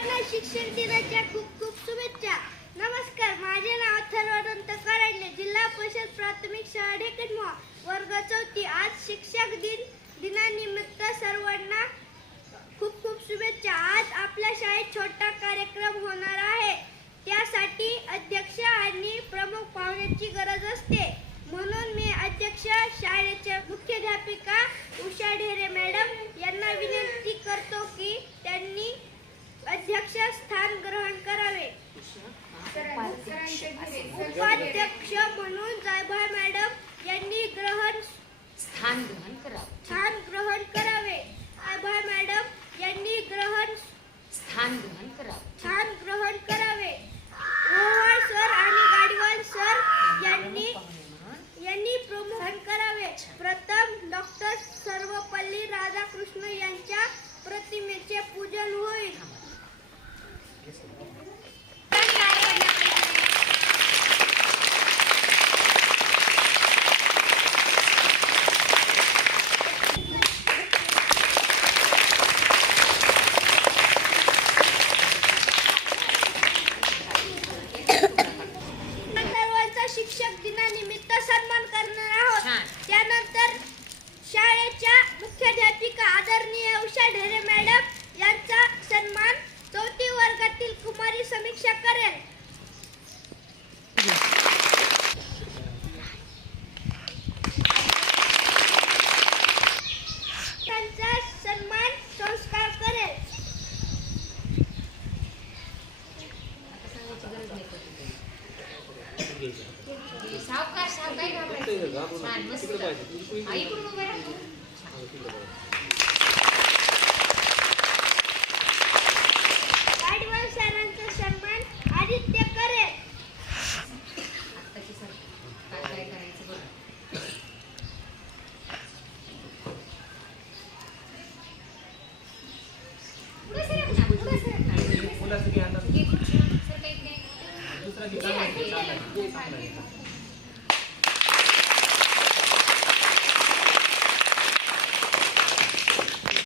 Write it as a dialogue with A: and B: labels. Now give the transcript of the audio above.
A: सर्वांना शिक्षण दिनाच्या खूप खूप शुभेच्छा. नमस्कार माझे नाव अथर्वदंत कराडले जिल्हा परिषद प्राथमिक शाळा ढेकणमोहा वर्ग चौथी. आज शिक्षक दिन दिनानिमित्त सर्वांना खूप खूप शुभेच्छा. आज आपल्या शाळेत छोटा कार्यक्रम होणार आहे. त्यासाठी अध्यक्ष आणि प्रमुख पाहुण्यांची गरज असते. म्हणून मी अध्यक्ष शाळेच्या मुख्याध्यापिका छान ग्रहण करावं
B: छान
A: ग्रहण करा.
B: सावकाश साव घाबरायचं छान मस्त इकडून उभं राहा 你还可以
C: 那
B: 个
C: 可
B: 以拍